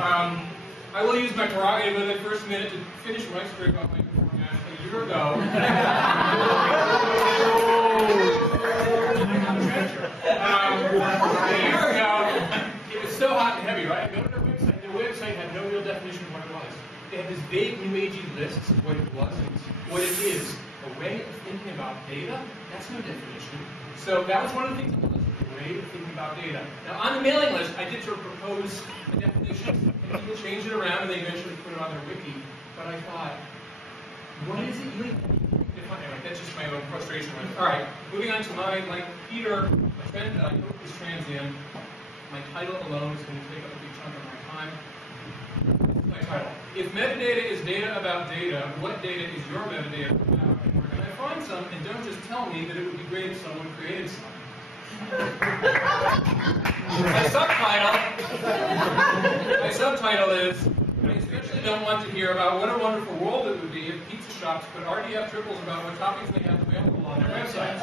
I will use my prerogative of the first minute to finish my story about Microformats a year ago. A year ago, it was so hot and heavy, right? I go to their website. Their website had no real definition of what it was. They had this vague, new agey lists of what it wasn't. What it is, a way of thinking about data, that's no definition. So that was one of the things on the list, a way of thinking about data. Now, on the mailing list, I did sort of propose a definition, and people changed it around, and they eventually put it on their wiki. But I thought, what is it you define? Anyway, that's just my own frustration with it. All right, moving on to like Peter, a friend that I put this trans in. My title alone is going to take up a big chunk of my time. This is my title. If metadata is data about data, what data is your metadata about? And we're going to find some, and don't just tell me that it would be great if someone created some. My subtitle is, I especially don't want to hear about what a wonderful world it would be if pizza shops put RDF triples about what toppings they have available on their websites.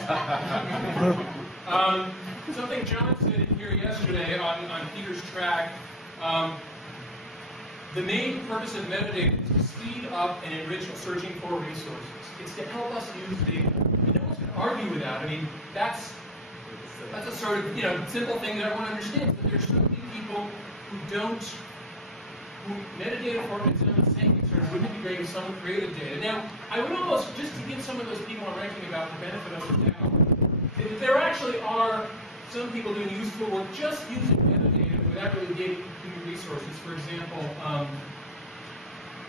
Something John said in here yesterday on Peter's track, the main purpose of metadata is to speed up and enrich searching for resources. It's to help us use data. And no one's going to argue with that. I mean, that's a sort of simple thing that everyone understands. But there's so many people who metadata formats don't think sort of wouldn't it be great if someone created data. Now, I would almost, just to give some of those people I'm ranking about the benefit of the doubt, that there actually are some people doing useful work just using metadata without really getting human resources. For example,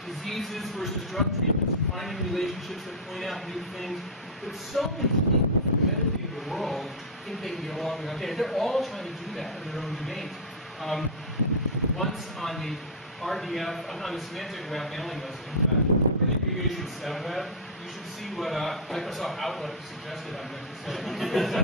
diseases versus drug treatments, finding relationships that point out new things. But so many people in the metadata world think they can get along without data. They're all trying to do that in their own domains. Once on the RDF, on the semantic web mailing list, in fact, for the abbreviation SemWeb, you should see what Microsoft Outlook suggested I'm going to say.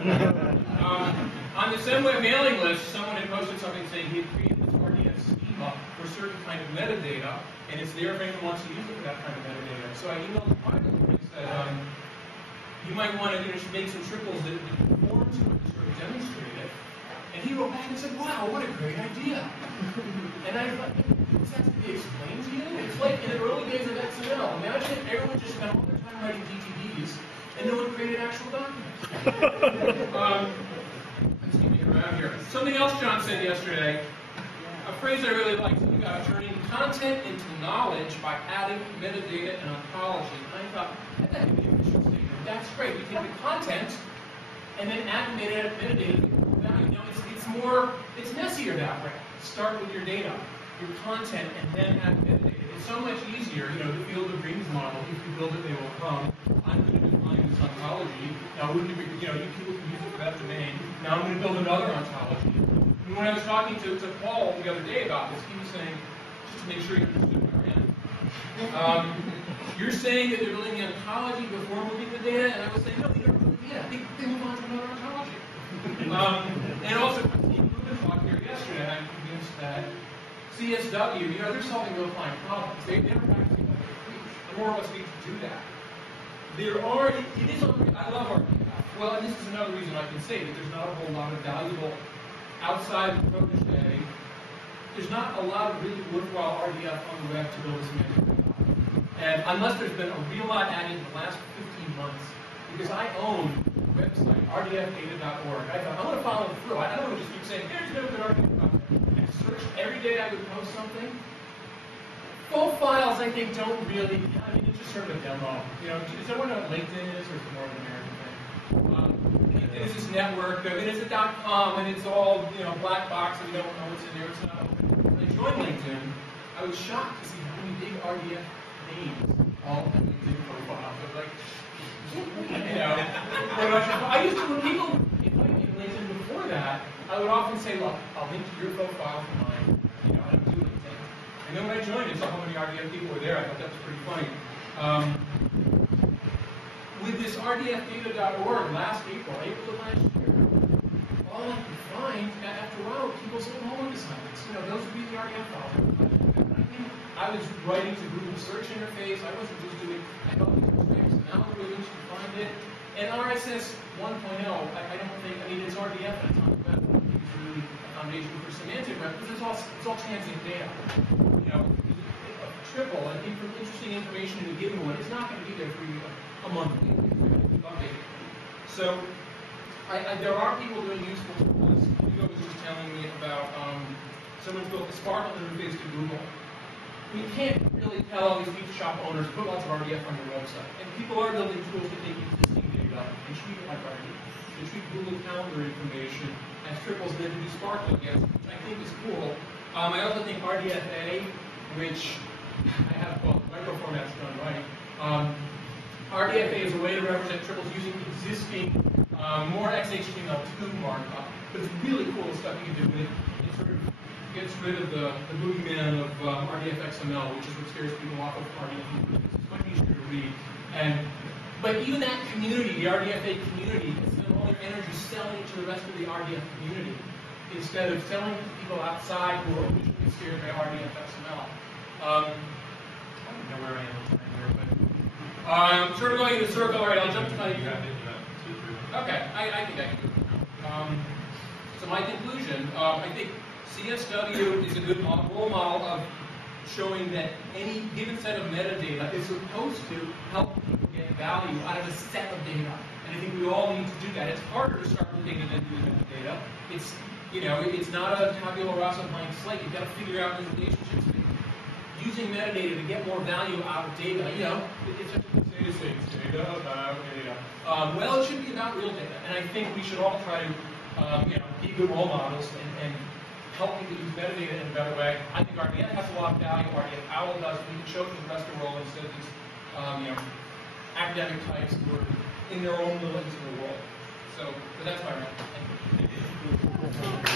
On the SemWeb mailing list, someone had posted something saying he had created this RDF schema for a certain kind of metadata, and it's there if anyone wants to use it for that kind of metadata. So I emailed him privately and said, you might want to make some triples that conform to it to sort of demonstrate it. And he wrote back and said, wow, what a great idea. And I thought, does that have to be explained to you? It's like in the early days of XML. Imagine if everyone just spent all their time writing DTDs and no one created actual documents. Let's keep it around here. Something else John said yesterday, a phrase I really like, something about turning content into knowledge by adding metadata and ontology. And I thought, that could be an interesting statement. That's great. We take the content and then add metadata value. It's messier that way. Start with your data, your content, and then add metadata. It's so much easier, the field of dreams model. If you build it, they will come. I'm going to define this ontology. Now, wouldn't it be, you people can use it for that domain. Now I'm going to build another ontology. And when I was talking to Paul the other day about this, he was saying, just to make sure you understood where I am. You're saying that they're building the ontology before moving the data, and I was saying, no, they don't move the data. They move on to another ontology. And also, Steve Rubin talked here yesterday, I'm convinced that CSW, they're solving real client problems. They're practicing what they preach. And more of us need to do that. It is I love RDF. Well, and this is another reason I can say that there's not a whole lot of valuable outside the protege. There's not a lot of really worthwhile RDF on the web to build a semantic web. And unless there's been a real lot added in the last 15 months, because I own a website, rdfdata.org. I thought, I want to follow through. I don't want to just keep saying, there's no good RDF. And search every day I would post something. Full files, I think, don't really, it's just sort of a demo. Does everyone know what LinkedIn is, or is it more of an American thing? LinkedIn is this network, and it's a .com, and it's all, black box, and you don't know what's in there, it's not open. When I joined LinkedIn, I was shocked to see how many big RDF names all have LinkedIn profiles. I was like, I used to, when people invited me to LinkedIn before that, I would often say, look, I'll link to your profile for mine. I don't do LinkedIn. And then when I joined, I saw how many RDF people were there. I thought that was pretty funny. With this rdfdata.org last April of last year, all I could find, after a while, people's own homework assignments. Those would be the RDF files. I was writing to Google search interface. I wasn't just doing, I thought these were tricks and algorithms to find it. And RSS 1.0, I don't think, it's RDF, and it's not the best. It's really foundation for semantic rant because it's all transient data. You know, a triple and interesting information in a given one is not going to be there for you a month later. Updated. So there are people doing useful tools. Hugo was just telling me about someone built a Sparkle interface to Google. You can't really tell all these feature shop owners put lots of RDF on your website. And people are building tools to take existing data and treat it like RDF. They treat Google Calendar information as triples then do Sparkle against, which I think is cool. I also think RDFA, which I have called Microformats done right. RDFA is a way to represent triples using existing, more XHTML2 markup. But it's really cool stuff you can do with it. It sort of gets rid of the boogeyman of RDF XML, which is what scares people off of RDF. It's much easier to read. But even that community, the RDFA community, is spending all their energy selling to the rest of the RDF community instead of selling to people outside who are originally scared by RDF XML. I don't know where I am here, but I'm sort of going in a circle. All right, I'll jump to my. Okay, I think I can do it. So my conclusion, I think CSW is a good role model of showing that any given set of metadata is supposed to help people get value out of a set of data. And I think we all need to do that. It's harder to start with data than do metadata. It's, you know, it's not a tabula rasa blank slate. You've got to figure out the relationships. Using metadata to get more value out of data, you know, it's such a cliche to say it's data about data. Well, it should be about real data. And I think we should all try to, you know, be good role models and help people use metadata in a better way. I think RDF has a lot of value. RDF OWL does. We can show it to the rest of the world instead of these, you know, academic types who are in their own little world. So, but that's my rant. Thank you.